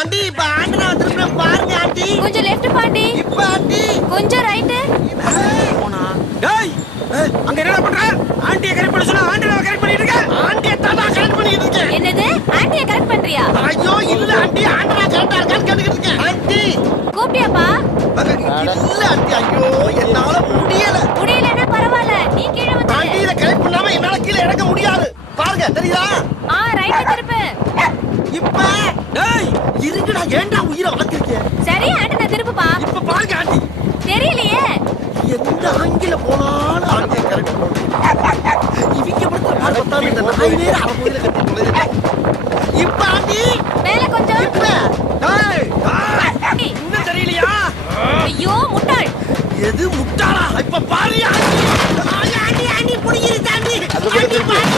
Aunty இப்ப antenna வந்திருக்கேன் பாருங்க ஆண்டி. கொஞ்சம் லெஃப்ட் பாண்டி. இப்ப ஆண்டி கொஞ்சம் ரைட். போனா. டேய் அங்க என்ன பண்ற? ஆண்டியை கரெக்ட் பண்ண சொன்னா ஆண்டனாவை கரெக்ட் பண்ணிட்டு இருக்க. ஆண்டியை தானா கரெக்ட் பண்ணிட்டு இருக்கேன். என்னது? ஆண்டியை கரெக்ட் பண்றியா? ஐயோ இல்ல ஆண்டி ஆண்டனா கரெக்டா இருக்கான்னு கேட்டுக்கிட்டு இருக்கேன். ஆண்டி கூப்பிட்டியாப்பா? இல்ல ஆண்டி ஐயோ என்னால முடியல. முடியலன்னா பரவாயில்ல, நீ கீழே வந்து. ஆண்டி இத கரெக்ட் பண்ணாம என்னால கீழே இறங்க முடியாது. பாருங்க தெரியுதா? ரைட் திருப்பு. இப்ப டேய் இருங்கடா ஏன்டா உயிரை வாங்கிருக்கே? சரி ஆண்டனா திருப்புப்பா. இப்ப பாருங்க ஆண்டி. தெரியலையே. எந்த ஆங்கில போனாலும் ஆண்டியை கரெக்ட் பண்ணுங்க. இவிங்க பத்தி பார்த்தா இந்த நாய் வேற அவங்கள கட்டி போடுது. இப்ப ஆண்டி மேல கொஞ்சம். இப்ப டேய் இன்னும் தெரியலையா? ஐயோ முட்டாள். எது முட்டாளா? இப்ப பாரு ஆண்டி. ஆண்டி புடிங்கிரு தாண்டி. ஆண்டி பாரு.